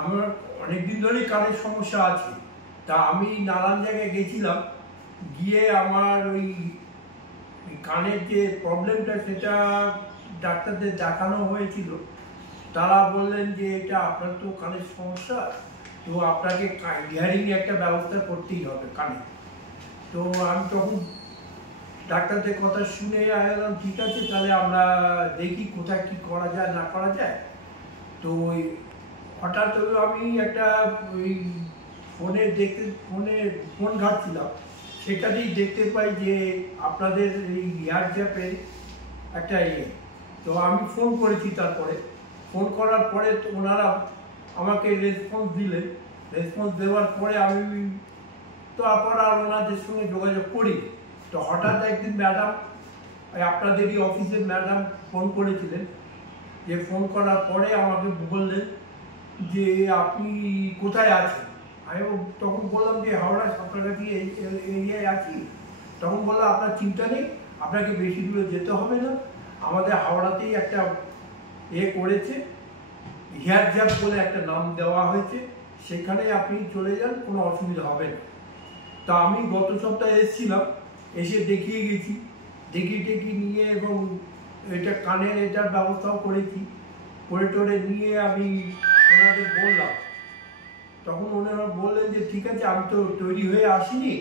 আমার অনেকদিন ধরেই কানের সমস্যা আছে। তা আমি নানান জায়গায় গেছিলাম, গিয়ে আমার ওই কানের যে প্রবলেমটা সেটা ডাক্তারদের দেখানো হয়েছিল। তারা বললেন যে এটা আপনার তো কানের সমস্যা, তো আপনাকে হিয়ারিং একটা ব্যবস্থা করতেই হবে কানে। তো আমি তখন ডাক্তারদের কথা শুনে এলাম, ঠিক আছে তাহলে আমরা দেখি কোথায় কি করা যায় না করা যায়। তো হঠাৎ আমি একটা ওই ফোন ঘাটছিলাম, সেটাতেই দেখতে পাই যে আপনাদের এই এয়ার জ্যাপের একটা তো আমি ফোন করেছি। তারপরে ফোন করার পরে তো ওনারা আমাকে রেসপন্স দিলেন। রেসপন্স দেওয়ার পরে আমি তারপর আর ওনাদের সঙ্গে যোগাযোগ করি। তো হঠাৎ একদিন ম্যাডাম, আপনাদেরই অফিসের ম্যাডাম ফোন করেছিলেন। যে ফোন করার পরে আমাকে বললেন যে আপনি কোথায় আছেন। আমি তখন বললাম যে হাওড়া সাঁতরাগাছি এরিয়ায় আছি। তখন বললো আপনার চিন্তা নেই, আপনাকে বেশি দূরে যেতে হবে না, আমাদের হাওড়াতেই একটা করেছে, হেয়ার জ্যাপ বলে একটা নাম দেওয়া হয়েছে, সেখানে আপনি চলে যান, কোনো অসুবিধা হবে না। তা আমি গত সপ্তাহে এসেছিলাম, এসে দেখিয়ে গেছি, দেখিয়ে নিয়ে এবং এটা কানের এটার ব্যবস্থাও করেছি, করে টোরে নিয়ে আমি ওনাদের বললাম। তখন ওনারা বললেন যে ঠিক আছে, আমি তো তৈরি হয়ে আসিনি,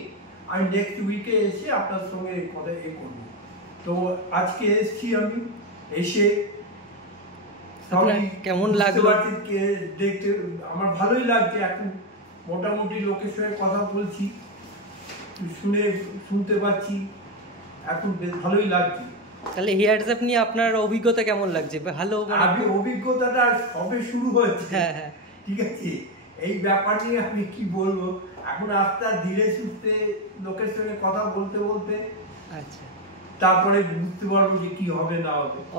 আমি নেক্সট উইকে এসে আপনার সঙ্গে কথা করবো। তো আজকে এসছি আমি, এসে কেমন লাগলো দেখতে আমার ভালোই লাগছে। এখন মোটামুটি লোকের সঙ্গে কথা বলছি, শুনতে পাচ্ছি, এখন বেশ ভালোই লাগছে। তাহলে হেয়ার জ্যাপ নিয়ে আপনার অভিজ্ঞতা কেমন লাগছে? ভালো? আমি অভিজ্ঞতাটা সবে শুরু হয়েছে। হ্যাঁ হ্যাঁ, ঠিক আছে, এই ব্যাপার নিয়ে আমি কি বলবো, এখন আস্তে ধীরে সুস্থে লোকের সঙ্গে কথা বলতে বলতে আচ্ছা, তারপরে বুঝতে পারবো যে কি হবে না হবে।